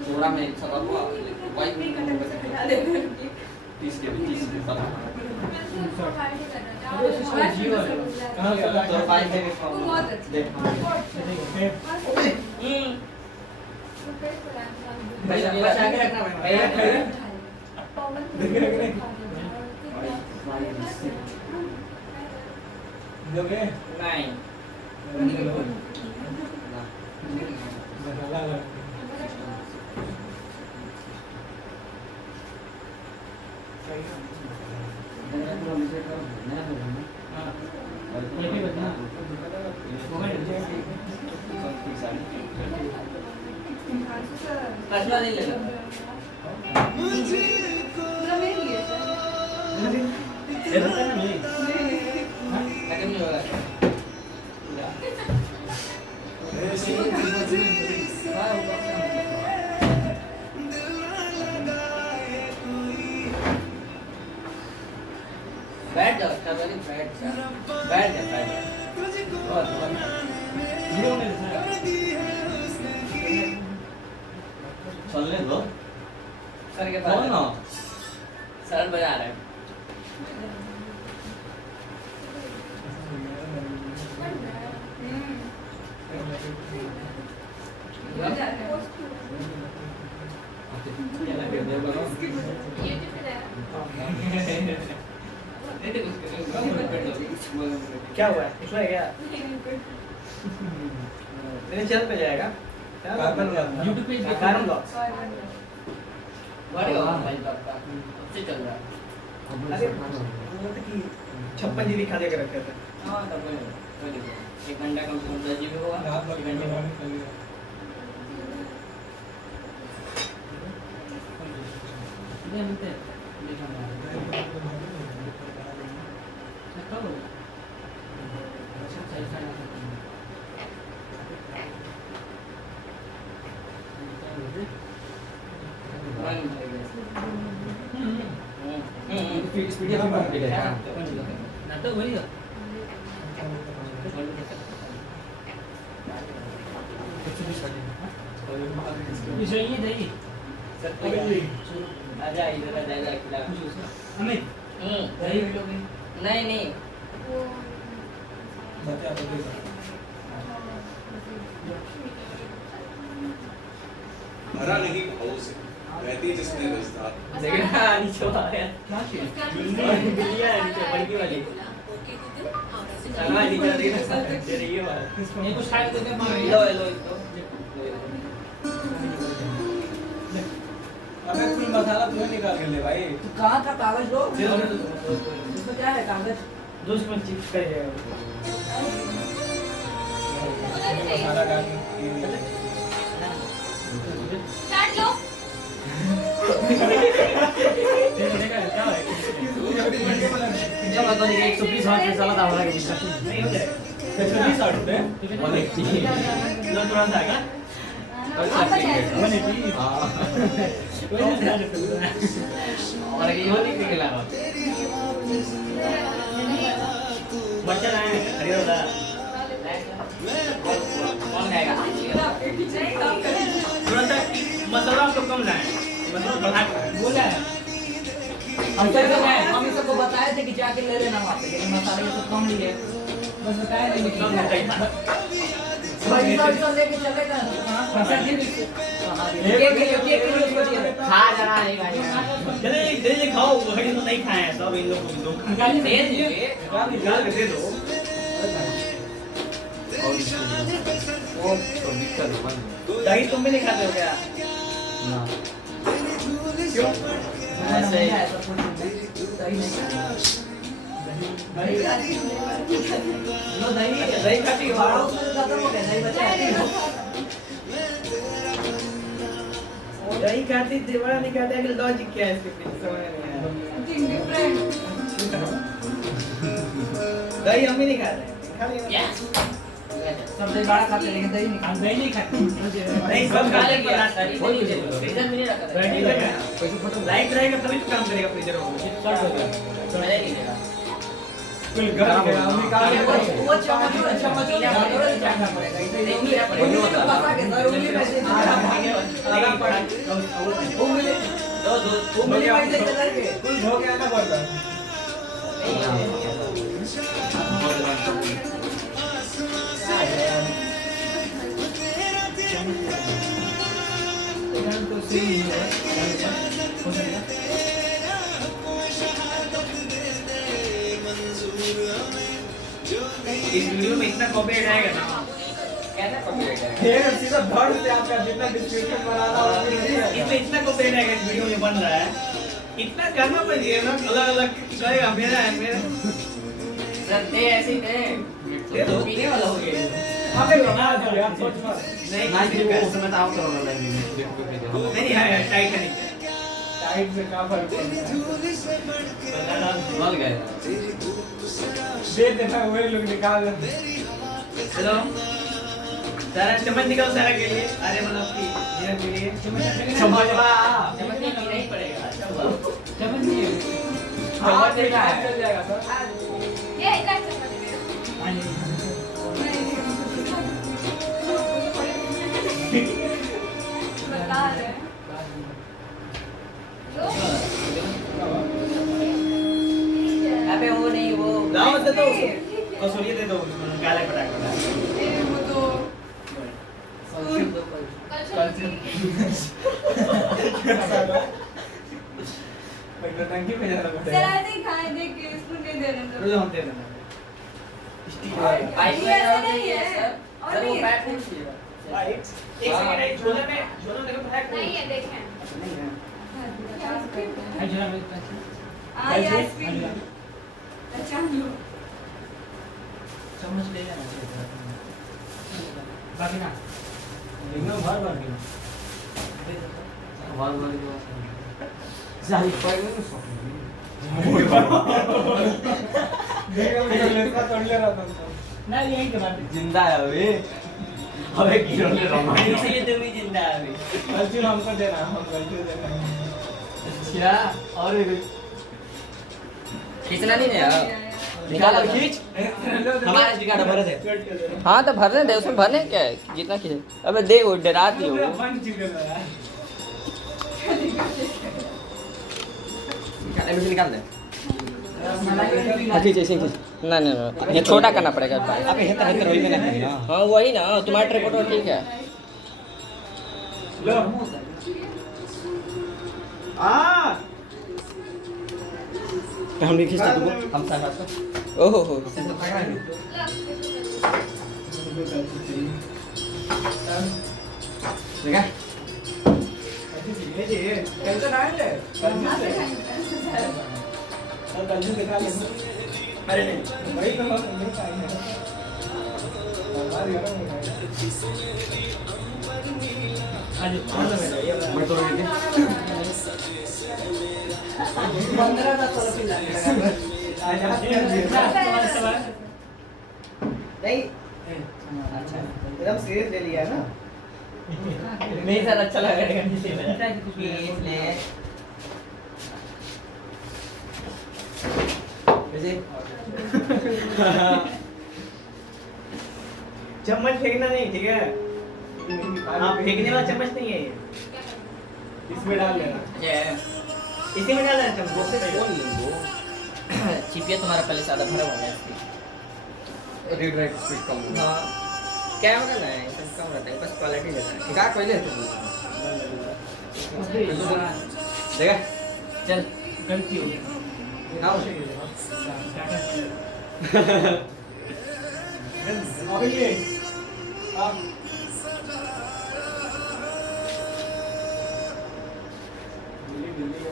थोड़ा में सब वाइट 30 के सब कहां से तो 5 में बहुत देख बचा के रखना भाई दोगे नहीं फैसला नहीं लेगा पूरा मेरे लिए सर। ये रहता है ना नहीं खत्म नहीं होगा बैठ जाओ अच्छा बैठ जा बैठ जा चलने दो सर के कौन ना पास सर बजा रहे हैं क्या हुआ है उसमें क्या मेरे चैनल पे जाएगा यूट्यूब पे कारण ब्लॉग बड़े होगा भाई आपका से चल रहा है अरे वो तो कि 56 जीबी खा के रखे थे हाँ तब कोई देखो 1 घंटा कम से कम 10 जीबी होगा 1 घंटे में ना तो वही हो ये ये दही आजा इधर आ जाएगा खिला अमित दही लोगे नहीं नहीं हरा नहीं भाव से रहती जिसने रसदार लेकिन नीचे आ गया बिल्लियां नीचे बड़ी वाली नीचे दे रही है ये कुछ खाए तो क्या लो लो इसको अबे कुल मसाला तुम्हें निकाल के ले भाई तू कहाँ था कागज लो इसमें क्या है कागज दोस्त में चिप्स कर जाएगा मसाला डाल के काट लो जब मैं तो 120 हाथ में साला दावा लगा इसका नहीं हो जाएगा 120 रुपए लो तुरंत आ गया और ये होती कि खिला बच्चा आए हरियर वाला कौन खाएगा थोड़ा सा मसाला तो कम लाए मसाला बढ़ा के बोला है हम इस सबको बताए थे कि जाके ले लेना वहाँ पे लेकिन मसाले ये सब कम लिए बस बताए थे कि कम नहीं भाई सब लेके चलेगा केक उसको दिया खा जाना नहीं भाई चले धीरे खाओ हरी तो नहीं खाए हैं सब इन लोगों को भी दो निकाल दे दीजिए निकाल के दे दो दही तुम भी नहीं खाते हो क्या क्यों ऐसे ही दही खाती हो दही खाती देवड़ा नहीं खाते कि लॉजिक क्या है इसके पीछे समझ नहीं आया दही हम भी नहीं खाते खा लेंगे सब दही बड़ा खाते लेकिन दही नहीं खाते दही नहीं खाते नहीं सब खा लेंगे फ्रीजर में नहीं रखा था लाइट रहेगा तभी तो काम करेगा फ्रीजर में मैंने नहीं देखा वो चम्मच चाटना पड़ेगा इसे उंगली फंसा के सर उंगली में से उंगली में से कलर के कुल धो के आना पड़ता इस वीडियो में इतना कॉपीराइट आएगा ना कैसा कॉपीराइट है ये सीधा धड़ से आपका जितना डिस्क्रिप्शन बनाना हो इसमें इतना कॉपीराइट आएगा इस वीडियो में बन रहा है इतना करना पड़ेगा ना अलग अलग कहेगा मेरा है मेरा सर दे ऐसे ही दे तो पीने वाला हो गया अबे बना दो यार सोच मत नहीं ना कि वो उसमें ताव करो ना नहीं है टाइट नहीं टाइट से क्या फर्क पड़ता है? मल गए दे देना वही लोग निकाल चलो सारा चम्मच निकाल सारा के लिए अरे मतलब की ये के लिए चम्मच चम्मच नहीं पीना ही पड़ेगा चम्मच नहीं है चम्मच देना है चल जाएगा सर ये इतना चम्मच दे बता रहे अबे वो नहीं वो लाओ मत दे दो कसूरी दे दो काले पटाखे वो तो पहले टंकी में जाना सर पड़ेगा ऐसे ही खाए देख के स्पून नहीं दे रहे हैं रोज हम दे देना पाइप ये ऐसे नहीं है और सर वो नहीं पैक नहीं चाहिए एक सेकंड है झोले में देखो पैक नहीं है देखें नहीं है आइसक्रीम अच्छा लो चम्मच ले जाना बाकी ना एकदम भर भर के वाल वाली बात जाली पर नहीं देखो मैं लेता तोड़ ले रहा था ना यही के बात जिंदा है अभी अबे गिरो ले रोमांस इसलिए तुम ही जिंदा है अभी गलती हमको देना हम गलती देना अच्छा और खींचना नहीं है निकाला खींच हमारे स्पीकर भर दे हाँ तो भरने दे उसमें भरने क्या है जितना खींचे अबे दे वो डराती हो वो। बंद चिकन है यार निकाल से निकाल दे हाँ खींच ऐसे खींच ना ना ना ये छोटा करना पड़ेगा इस बार। अबे हेतर हेतर वही में ना कहीं ना हाँ वही ना तुम्हारा ट्रिपोर्टर ठीक है लो हम भी खींचते तुमको हम साथ साथ ओहो हो देखा कल तो ना है कल से दिखा ले अरे नहीं वही तो नहीं खाएंगे हमारे घर में आज कौन सा मेरा ये मैं तो रही थी 15 पिला आज आप नहीं अच्छा एकदम सीरियस ले लिया है ना नहीं सर अच्छा लगा चम्मच फेंकना नहीं ठीक है हाँ फेंकने वाला चम्मच नहीं है ये इसमें डाल लेना इसी में डालना है चम्मच चिपिया तुम्हारा पहले से आधा भरा हुआ है रीड राइट स्पीड कम हाँ कैमरा ना है सब कम रहता है बस क्वालिटी रहता है क्या पहले तो देखा चल गलती हो गई आओ अब ये आप दिल्ली का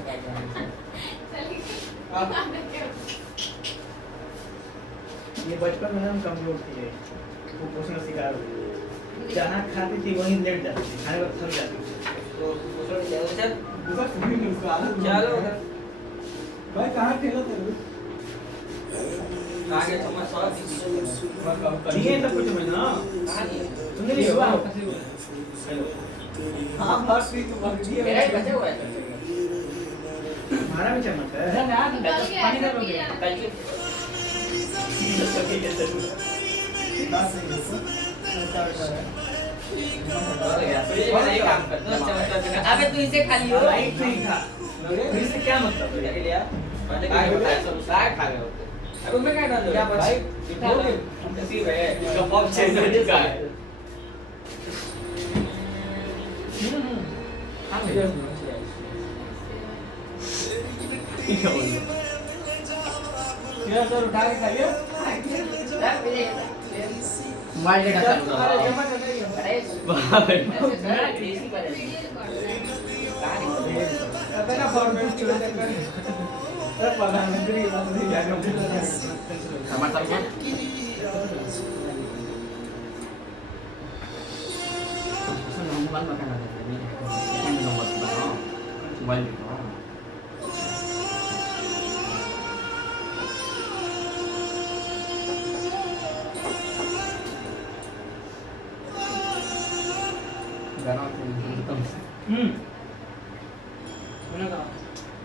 ये बचपन में हम कमजोर थी वो पोषण शिकार हो जहाँ खाती थी वहीं लेट जाती थी खाने वक्त थक जाती थी तो दूसरों ने चलो चल बस नहीं उसको आदत चलो उधर भाई कहाँ खेला थे आगे चम्मच सौ नहीं है सब कुछ में ना तुमने नहीं हुआ हाँ भर सी तो भर दिए मेरा ही बचे हुआ है हमारा भी चम्मच है पानी का लोगे कल की अबे तू इसे खा लियो लाइट नहीं था फिर से क्या मतलब है क्या लिया काय बताया सब काय खा रहे होते अब मैं क्या डाल क्या भाई नसीब है इसका पॉप चेंज हो चुका है ये सर उठा के खाइए मोबाइल के डाल अरे चम्मच नहीं है अरे देसी पर अबे ना फॉर्मेट चला कर प्रधानमंत्री की बात नहीं जाने हमारे साथ Nóng bắn vào cái này thì em đồng vật vào nó quay được nó गाना tâm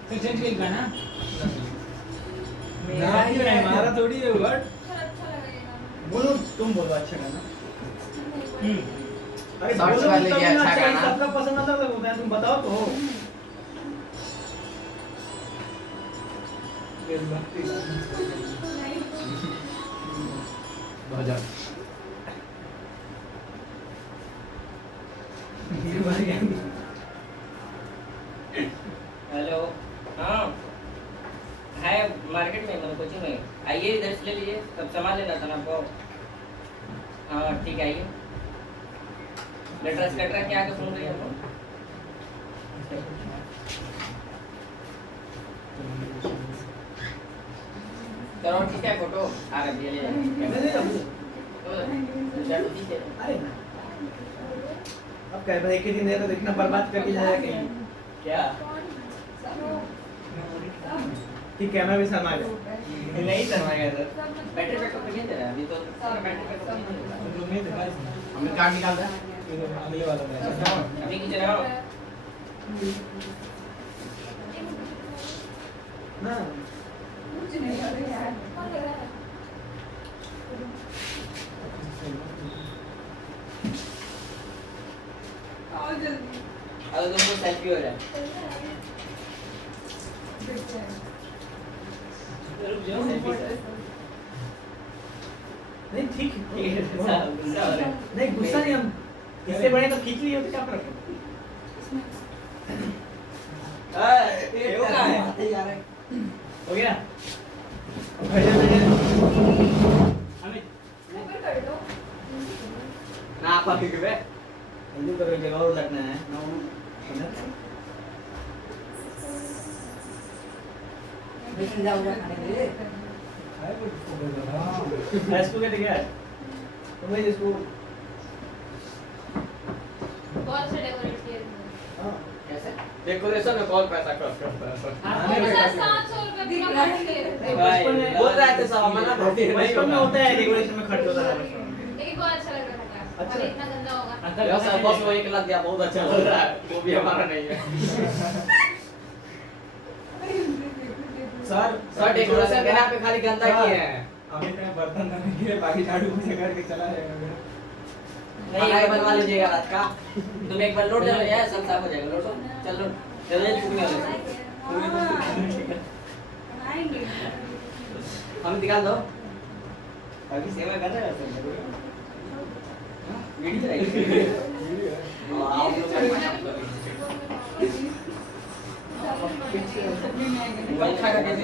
तो चेंज कर गाना हमारा थोड़ी है वर्ड अच्छा लगेगा बोलो तुम बोलो अच्छा गाना अरे Shorts बोलो वाले तब क्या ना अच्छा अच्छा गाना? सबका पसंद अलग अलग होता है तुम बताओ तो बहुत ज्यादा हेलो हाँ है मार्केट में मतलब कोचिंग में आइए इधर से ले लीजिए सब सामान लेना था ना आपको हाँ ठीक है आइए लेटर्स कटरा के आके सुन रही है आपको चलो ठीक है फोटो आ रही है अरे ना अब कह भाई एक ही दिन दे तो इतना बर्बाद करके जाएगा कहीं क्या ठीक है मैं भी शर्मा गया नहीं शर्माएगा सर बैटरी बैकअप नहीं दे रहा है अभी तो बैटरी बैकअप नहीं दे भाई हमें कार्ड निकाल दे अगले वाला में अभी की जगह ना कुछ नहीं कर रही यार कौन ले रहा है आओ जल्दी अब तुमको सेल्फी हो रहा है रुक जाओ नहीं ठीक है गुस्सा गुस्सा हो रहा है नहीं गुस्सा नहीं हम इससे बड़े तो खींच लिए होते क्या फर्क है ये क्या है हो गया भेजे भेजे हमें ऊपर कर दो ना आप अभी के जल्दी करो एक जगह और लगना है इसको क्या दिया तुम ये इसको बहुत से डेकोरेट किए हां कैसे डेकोरेशन में कौन पैसा खर्च करता है सर 700 रुपए पूरा खर्च किए भाई बोल रहा है तो सब मना करते हैं बचपन में होता है डेकोरेशन में खर्च होता है लेकिन बहुत अच्छा लग रहा था अच्छा। और इतना गंदा होगा यार सर बस वो 1 लाख दिया बहुत अच्छा लग रहा है वो भी हमारा नहीं है सर डेकोरेशन के नाम पे खाली गंदा किए हैं अभी कहीं बर्तन धोने के लिए बाकी झाड़ू पोछा करके चला जाएगा नहीं आगे बनवा लीजिएगा रात का तुम एक बार लोड दे यार सब साफ हो जाएगा लोड चल लोड चलो चुकने वाले आएंगे हम निकाल दो बाकी सेवा कर रहे हैं वीडियो चाहिए आप लोग मोबाइल खा कर कैसे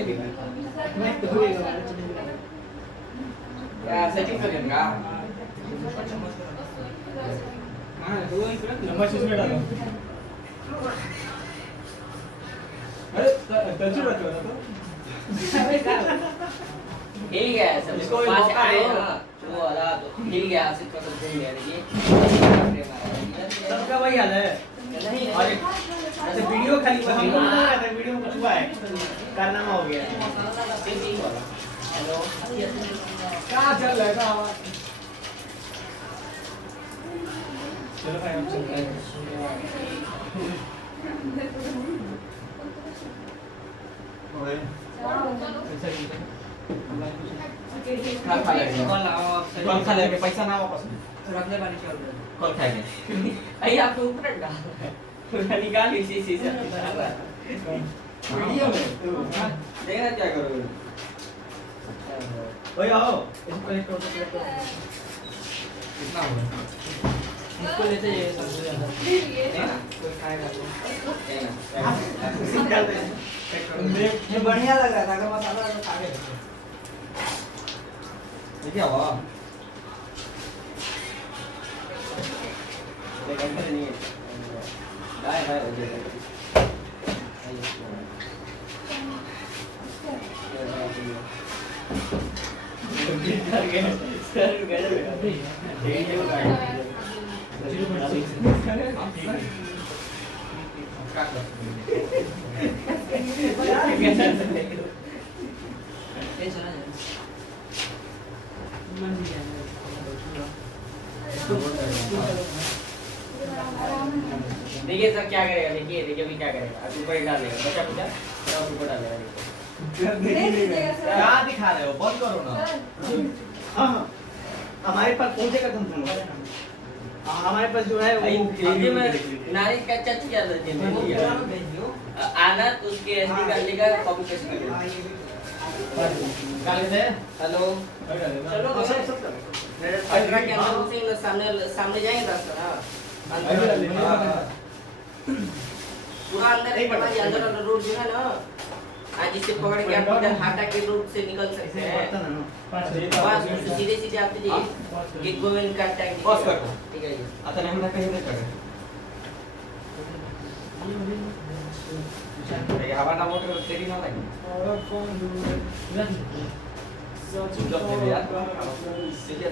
क्या सेटिंग कर देंगे हां तो वो इतना लंबा चीज में डालो अरे तजुर्बा तो ना तो हिल गया है सब इसको भी पास मौका आए दो। ना वो वाला तो हिल गया सिर्फ तो हिल गया देखिए सबका वही हाल है नहीं और ऐसे वीडियो खाली हम लोग बता रहे थे वीडियो में कुछ हुआ है कारनामा हो गया हेलो कहाँ चल रहा है कहाँ आवाज चलो भाई हम चलते हैं खा खा लेंगे कौन खा लेंगे पैसा ना वापस रखने वाली चल कौन खाएंगे अरे आपको ऊपर डाल पूरा निकाल इसी से वीडियो में देखना क्या करोगे ओए आओ इसको एक और कितना हुआ इसको लेते जाइए सबसे ज्यादा कोई खाएगा तो डालते हैं ये बढ़िया लग रहा था अगर मसाला तो खा के ये क्या हुआ नहीं है दाएं दाएं हो जाएगा देखिए सर क्या करेगा, देखिए देखिए अभी क्या करेगा, अब ऊपर डालेगा, बचा बचा और ऊपर डालेगा। क्या दिखा रहे हो, बंद करो ना। हाँ हाँ, हमारे पास पहुंचेगा तुम सुनो। हमारे पास जो है वो अभी मैं नारियल का चच क्या देते हैं, आना तो उसके एसडी कार्ड लेकर कॉपी पेस्ट कर देना। हेलो चलो पटना के अंदर से सामने सामने जाएंगे रास्ता ना, पूरा अंदर नहीं पड़ता, ये अंदर अंदर रोड जो है ना, आज जिससे पकड़ के आप इधर हाटा के रोड से निकल सकते हैं। बस सीधे सीधे आप जाइए गेट गोविंद का टैग बस कर दो। ठीक है जी। आता नहीं हमरा कहीं देख ये हवा ना मोटर तेरी ना लगी जब तेरे यार सीधे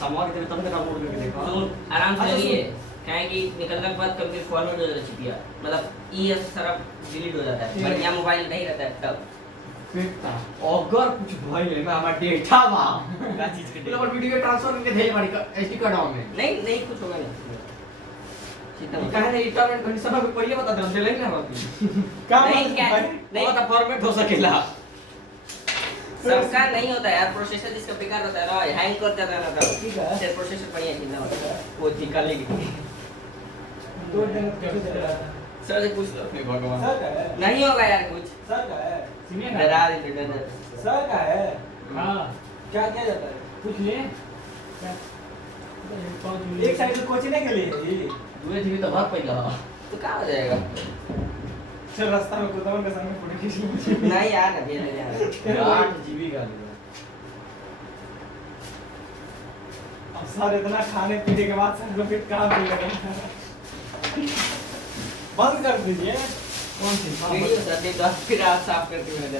समवा के तुमने ना मोड़ करके देखो तो आराम से लगिए, क्या है कि निकलने के बाद कंप्यूटर फॉरवर्ड हो जाता है, मतलब ये सारा डिलीट हो जाता है, पर यहाँ मोबाइल नहीं रहता है तब। अगर कुछ भाई ले मैं हमारा डेटा बा का चीज के डेटा वीडियो ट्रांसफर करके भेज मारी एसडी कार्ड में नहीं नहीं कुछ होगा नहीं। कहे नहीं इंटरनेट कंडीशन में पहले बता दे हम ले लेंगे हम नहीं क्या नहीं तो फॉर्मेट हो सकेला सबका नहीं होता है यार, प्रोसेसर जिसका बेकार होता है ना, हैंग कर जाता है ना, तब ठीक है सिर्फ प्रोसेसर बढ़िया चीज ना होता है वो निकालने के लिए। सर से पूछ लो। नहीं भगवान नहीं होगा यार कुछ, सर का है डरा दे डरा। सर का है हाँ क्या किया जाता है पूछ ले एक साइड से कोचिंग के लिए जी दूसरे जीबी तो बहुत पहले हो तो क्या हो जाएगा। चल रास्ता में गोदाम के सामने फोटो खींच लो नहीं यार अभी नहीं यार 8 जीबी का अब सर इतना खाने पीने के बाद सर फिर काम नहीं लगा बंद कर दीजिए कौन सी वीडियो सर दे दो फिर आप साफ करके मेरे